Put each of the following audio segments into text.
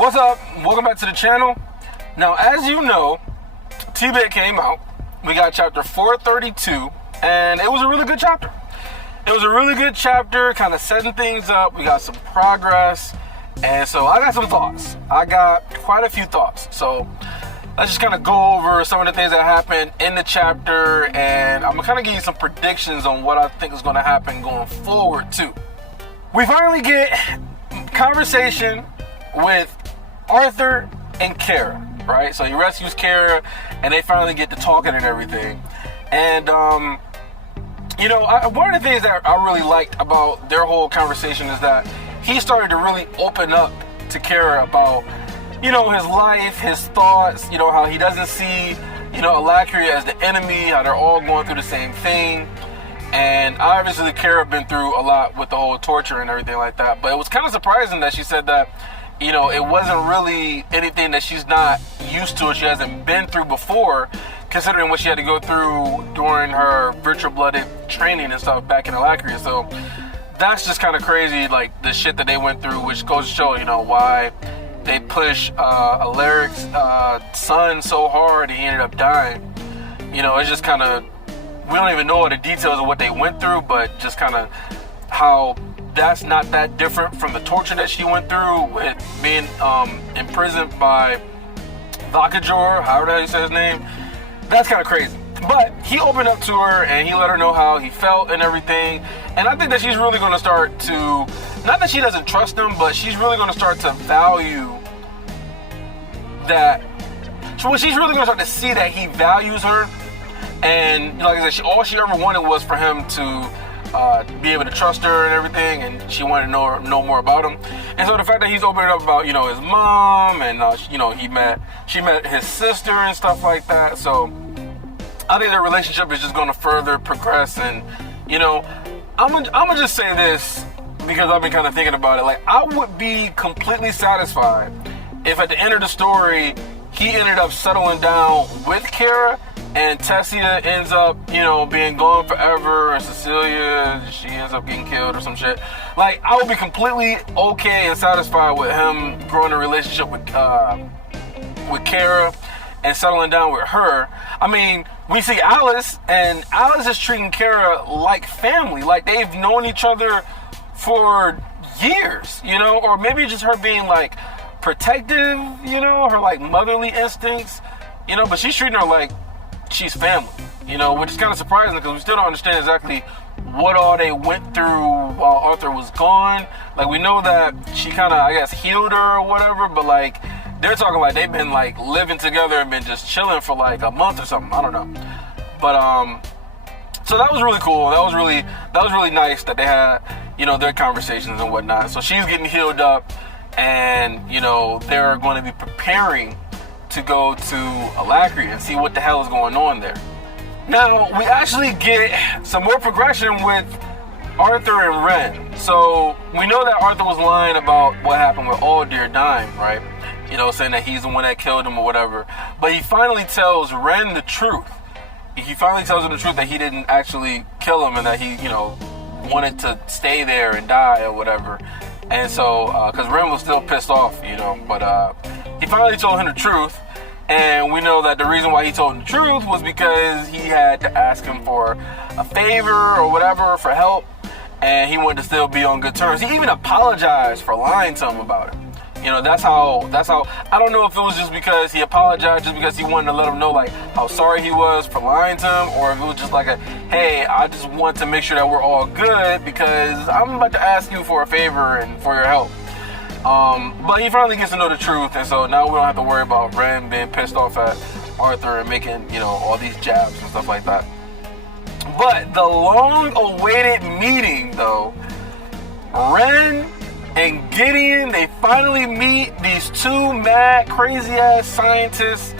What's up? Welcome back to the channel. Now, as you know, T-Bit came out. We got chapter 432, and it was a really good chapter. It was a really good chapter, kind of setting things up. We got some progress, and so I got some thoughts. I got quite a few thoughts. So let's just kind of go over some of the things that happened in the chapter, and I'm gonna kind of give you some predictions on what I think is going to happen going forward too. We finally get conversation with Arthur and Kara, right? So he rescues Kara, and they finally get to talking and everything. And one of the things that I really liked about their whole conversation is that he started to really open up to Kara about, his life, his thoughts, how he doesn't see, Alacria as the enemy, how they're all going through the same thing. And obviously Kara been through a lot with the whole torture and everything like that. But it was kind of surprising that she said that, it wasn't really anything that she's not used to or she hasn't been through before, considering what she had to go through during her virtual blooded training and stuff back in Alacria. So that's just kind of crazy, like the shit that they went through, which goes to show, why they push Alaric's son so hard he ended up dying. It's just kind of, we don't even know all the details of what they went through, but just kind of how that's not that different from the torture that she went through with being imprisoned by Vakajor, however you say his name. That's kind of crazy. But he opened up to her and he let her know how he felt and everything. And I think that she's really going to start to, not that she doesn't trust him, but she's really going to start to value that. So she's really going to start to see that he values her. And like I said, all she ever wanted was for him to be able to trust her and everything, and she wanted to know more about him. And so the fact that he's opening up about his mom and she met his sister and stuff like that. So I think their relationship is just going to further progress. And I'm gonna just say this because I've been kind of thinking about it. Like, I would be completely satisfied if at the end of the story he ended up settling down with Kara, and Tessia ends up, being gone forever, and Cecilia, she ends up getting killed or some shit. Like, I would be completely okay and satisfied with him growing a relationship with Kara and settling down with her. I mean, we see Alice, and Alice is treating Kara like family. Like, they've known each other for years, or maybe just her being, like, protective, her, like, motherly instincts, but she's treating her like she's family, which is kind of surprising because we still don't understand exactly what all they went through while Arthur was gone. Like, we know that she kind of, I guess, healed her or whatever, but like, they're talking like they've been like living together and been just chilling for like a month or something. I don't know. But so that was really cool. That was really nice that they had, their conversations and whatnot. So she's getting healed up, and they're going to be preparing to go to Alacria and see what the hell is going on there. Now, we actually get some more progression with Arthur and Ren. So we know that Arthur was lying about what happened with Aldir dying, right? Saying that he's the one that killed him or whatever. But he finally tells Ren the truth. He finally tells him the truth that he didn't actually kill him and that he, wanted to stay there and die or whatever. And so, because Ren was still pissed off, but he finally told him the truth. And we know that the reason why he told him the truth was because he had to ask him for a favor or whatever, for help. And he wanted to still be on good terms. He even apologized for lying to him about it. That's how, I don't know if it was just because he apologized just because he wanted to let him know, like, how sorry he was for lying to him, or if it was just like hey, I just want to make sure that we're all good because I'm about to ask you for a favor and for your help. But he finally gets to know the truth, and so now we don't have to worry about Ren being pissed off at Arthur and making, all these jabs and stuff like that. But the long-awaited meeting, though, Ren and Gideon, they finally meet these two mad, crazy-ass scientists,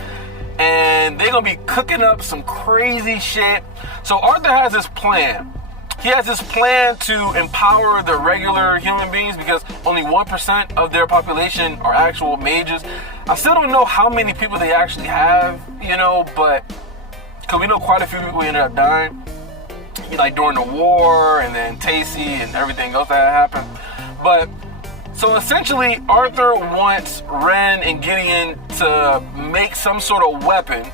and they're gonna be cooking up some crazy shit. So Arthur has this plan. He has this plan to empower the regular human beings because only 1% of their population are actual mages. I still don't know how many people they actually have, but because we know quite a few people ended up dying, like during the war, and then Tacy and everything else that happened. But So essentially, Arthur wants Ren and Gideon to make some sort of weapon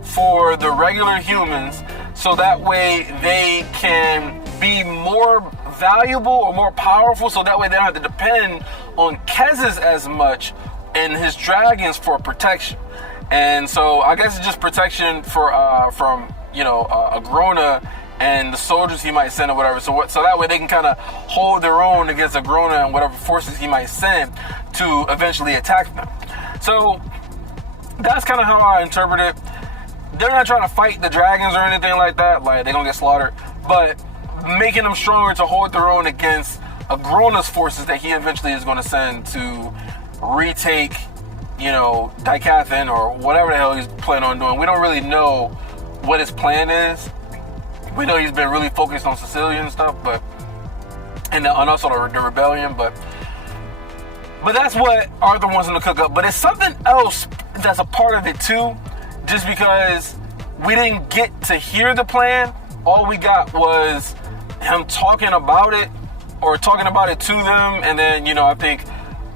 for the regular humans, so that way they can be more valuable or more powerful, so that way they don't have to depend on Kez's as much and his dragons for protection. And so I guess it's just protection for from Agrona and the soldiers he might send or whatever. So that way they can kind of hold their own against Agrona and whatever forces he might send to eventually attack them. So that's kind of how I interpret it. They're not trying to fight the dragons or anything like that. Like, they're gonna get slaughtered, but making them stronger to hold their own against Agrona's forces that he eventually is going to send to retake, Dicathan or whatever the hell he's planning on doing. We don't really know what his plan is. We know he's been really focused on Sicilia and stuff, and also the rebellion, but that's what Arthur wants him to cook up. But it's something else that's a part of it too, just because we didn't get to hear the plan. All we got was him talking about it to them, and then I think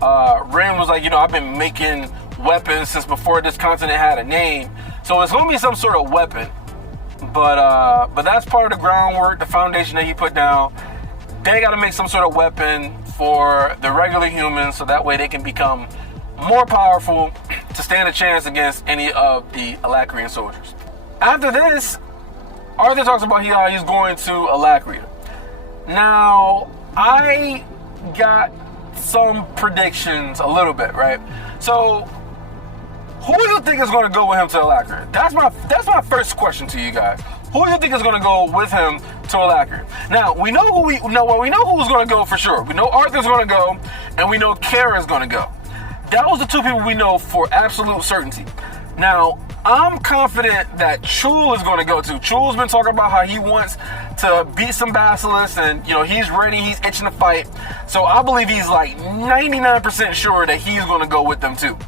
Ren was like, I've been making weapons since before this continent had a name, so it's gonna be some sort of weapon. But that's part of the groundwork, the foundation that he put down. They got to make some sort of weapon for the regular humans, so that way they can become more powerful to stand a chance against any of the Alacrian soldiers. After this, Arthur talks about how he's going to Alacria. Now, I got some predictions a little bit, right? So, who do you think is going to go with him to Alacria? That's my first question to you guys. Who do you think is going to go with him to Alacria? Now, we know who's going to go for sure. We know Arthur's going to go, and we know Kara's going to go. That was the two people we know for absolute certainty. Now, I'm confident that Chul is going to go too. Chul's been talking about how he wants to beat some basilisks, and he's ready, he's itching to fight. So I believe he's like 99% sure that he's going to go with them too,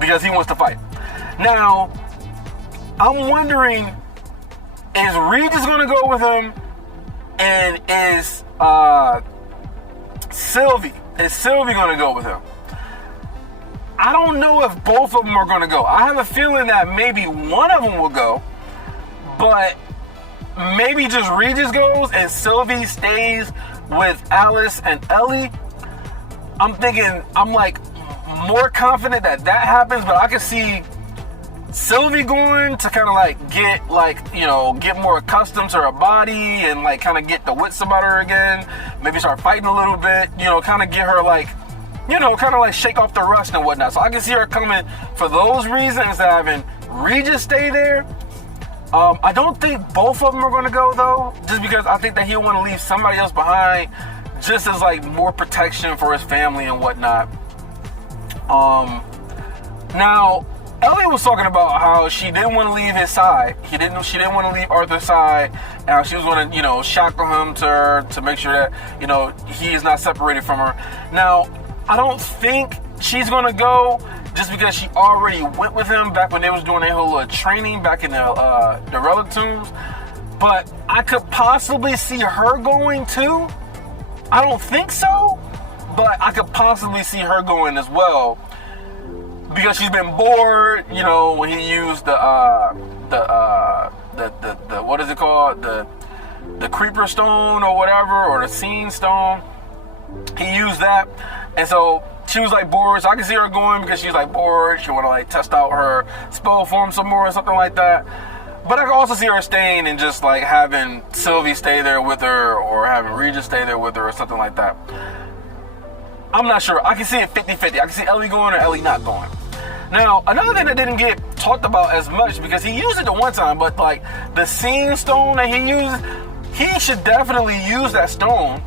because he wants to fight. Now, I'm wondering, is Regis going to go with him, and is Sylvie going to go with him? I don't know if both of them are going to go. I have a feeling that maybe one of them will go, but maybe just Regis goes and Sylvie stays with Alice and Ellie. I'm like more confident that happens, but I can see Sylvie going to kind of get more accustomed to her body and like kind of get the wits about her again. Maybe start fighting a little bit, kind of get her kind of shake off the rust and whatnot. So I can see her coming for those reasons, having Regis stay there. I don't think both of them are going to go though, just because I think that he'll want to leave somebody else behind, just as more protection for his family and whatnot. Now, Ellie was talking about how she didn't want to leave his side. She didn't want to leave Arthur's side, and how she was going to, shackle him to her to make sure that, he is not separated from her. Now, I don't think she's going to go just because she already went with him back when they was doing their whole training back in the relic tombs. But I could possibly see her going too. I don't think so, but I could possibly see her going as well, because she's been bored, when he used the what is it called? The creeper stone or whatever, or the scene stone. He used that. And so she was bored. So I can see her going because she's bored. She want to test out her spell form some more or something like that. But I can also see her staying and just having Sylvie stay there with her, or having Regis stay there with her, or something like that. I'm not sure. I can see it 50-50. I can see Ellie going or Ellie not going. Now, another thing that didn't get talked about as much, because he used it the one time, but the scene stone that he used, he should definitely use that stone,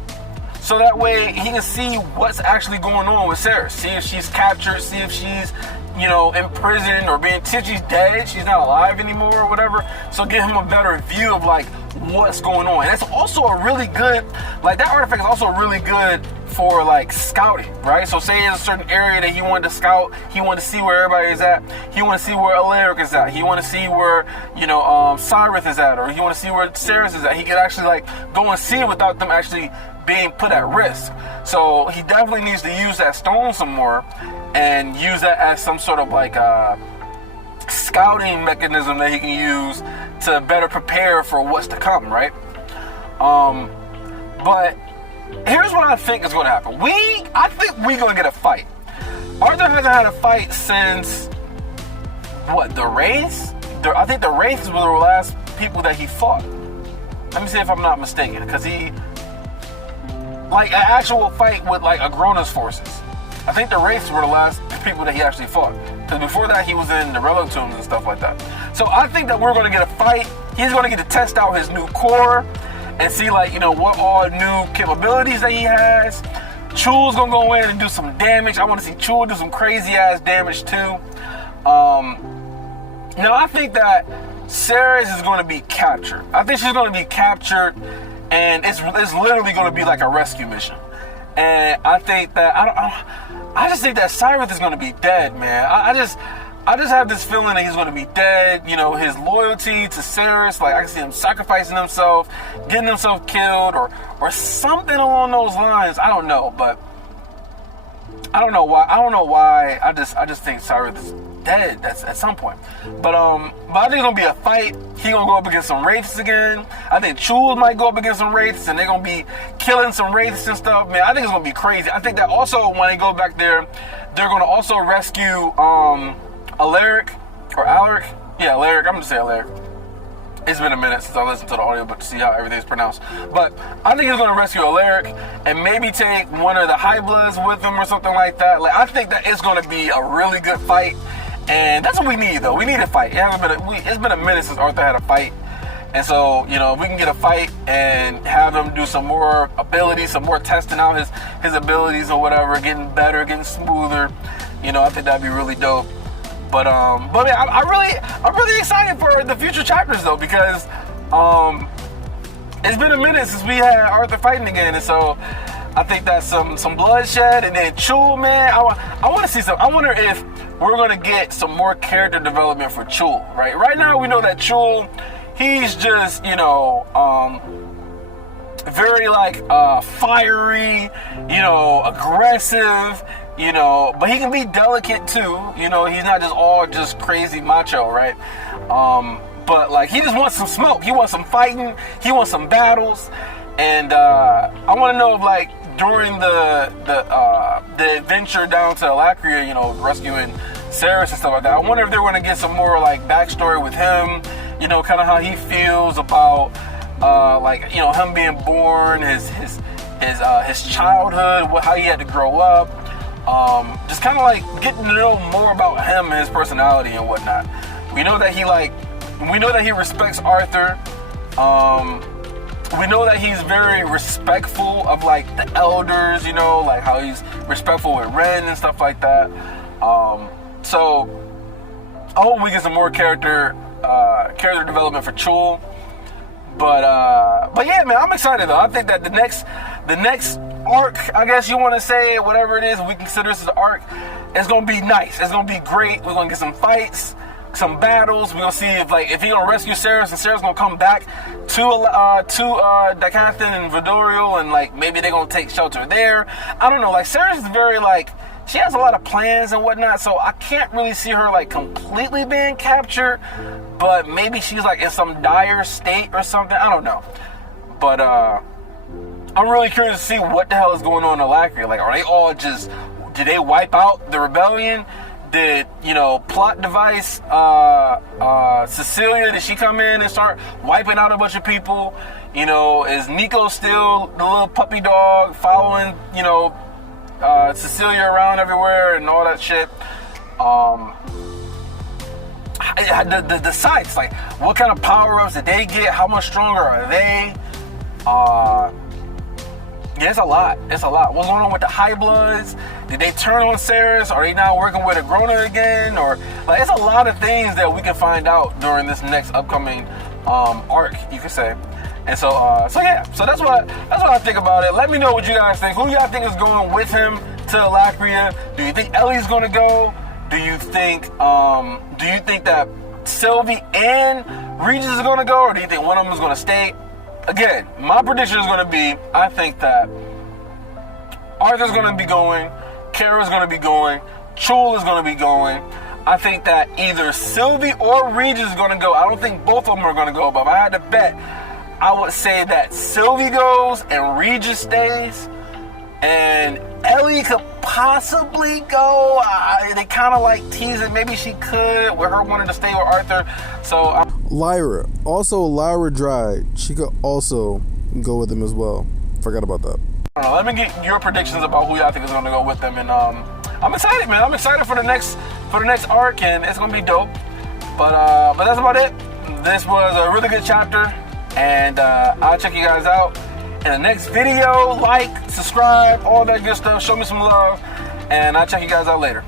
so that way he can see what's actually going on with Sarah. See if she's captured, see if she's, in prison, or see she's dead, she's not alive anymore or whatever. So give him a better view of what's going on. And it's also a really good, that artifact is also really good for like scouting, right? So say in a certain area that he wanted to scout, he wanted to see where everybody is at, he wanted to see where Alaric is at, he wanted to see where, Cyrus is at, or he wanted to see where Sarus is at. He could actually like go and see without them actually being put at risk. So he definitely needs to use that stone some more and use that as some sort of like scouting mechanism that he can use to better prepare for what's to come, right? But here's what I think is going to happen. I think we're going to get a fight. Arthur hasn't had a fight since what, the Wraiths? I think the Wraiths were the last people that he fought. Let me see if I'm not mistaken, because he, like, an actual fight with like Agrona's forces. I think the Wraiths were the last people that he actually fought, because before that he was in the Relic Tombs and stuff like that. So I think that we're going to get a fight. He's going to get to test out his new core and see, like, what all new capabilities that he has. Chul's going to go in and do some damage. I want to see Chul do some crazy ass damage too. Now I think that Ceres is going to be captured. I think she's going to be captured, and it's literally going to be like a rescue mission. And I think that I just think that Cyrus is going to be dead, man. I just have this feeling that he's going to be dead. His loyalty to Ceres, like I can see him sacrificing himself, getting himself killed, or something along those lines. I don't know, but I don't know why. I just think Cyrus is dead. That's at some point. But I think it's gonna be a fight. He gonna go up against some Wraiths again. I think Chul might go up against some Wraiths, and they're gonna be killing some Wraiths and stuff. Man, I think it's gonna be crazy. I think that also when they go back there, they're gonna also rescue Alaric or Alaric. Yeah, Alaric. I'm gonna say Alaric. It's been a minute since I listened to the audiobook to see how everything's pronounced. But I think he's going to rescue Alaric and maybe take one of the High Bloods with him or something like that. Like, I think that it's going to be a really good fight. And that's what we need, though. We need a fight. It's been a minute since Arthur had a fight. And so, if we can get a fight and have him do some more abilities, some more testing out his abilities or whatever, getting better, getting smoother, I think that'd be really dope. But man, I'm really excited for the future chapters though, because it's been a minute since we had Arthur fighting again, and so I think that's some bloodshed. And then Chul, man, I want to see some. I wonder if we're gonna get some more character development for Chul. Right now we know that Chul, he's just very like fiery, aggressive. But he can be delicate too. He's not just all just crazy macho, right? But like he just wants some smoke. He wants some fighting. He wants some battles. And I want to know if like during the adventure down to Alacria, rescuing Ceres and stuff like that, I wonder if they're going to get some more like backstory with him. Kind of how he feels about him being born, his childhood, how he had to grow up. Just kind of like getting to know more about him and his personality and whatnot. We know that he respects Arthur. We know that he's very respectful of like the elders, like how he's respectful with Ren and stuff like that. So I hope we get some more character development for Chul. But yeah, man, I'm excited though. I think that the next arc, I guess you want to say, whatever it is, we consider this as an arc, it's gonna be nice. It's gonna be great. We're gonna get some fights, some battles. We're gonna see if he's gonna rescue Ceres, and Ceres gonna come back to Decathlon and Vidorial, and like maybe they're gonna take shelter there. I don't know. Like Ceres is very like, she has a lot of plans and whatnot, so I can't really see her like completely being captured. But maybe she's like in some dire state or something. I don't know. But I'm really curious to see what the hell is going on in Alacria. Like, are they all did they wipe out the rebellion? Did, plot device, Cecilia, did she come in and start wiping out a bunch of people? Is Nico still the little puppy dog following, Cecilia around everywhere and all that shit? The sites, like, what kind of power-ups did they get? How much stronger are they? Yeah, it's a lot. What's going on with the High Bloods? Did they turn on Ceres? Are they now working with Agrona again? Or like, it's a lot of things that we can find out during this next upcoming arc, you could say. And so yeah, so that's what I think about it. Let me know what you guys think. Who y'all think is going with him to Alacria? Do you think Ellie's gonna go? Do you think that Sylvie and Regis is gonna go, or do you think one of them is gonna stay? Again, my prediction is gonna be, I think that Arthur's gonna be going, Kara's gonna be going, Chul is gonna be going. I think that either Sylvie or Regis is gonna go. I don't think both of them are gonna go, but if I had to bet, I would say that Sylvie goes and Regis stays, and Ellie could possibly go. They kind of like teasing maybe she could, with her wanting to stay with Arthur. So Lyra Dry, she could also go with him as well. Forgot about that. I don't know. Let me get your predictions about who y'all think is going to go with them, and I'm excited, man. I'm excited for the next arc, and it's going to be dope. But that's about it. This was a really good chapter, and I'll check you guys out in the next video. Like, subscribe, all that good stuff. Show me some love, and I'll check you guys out later.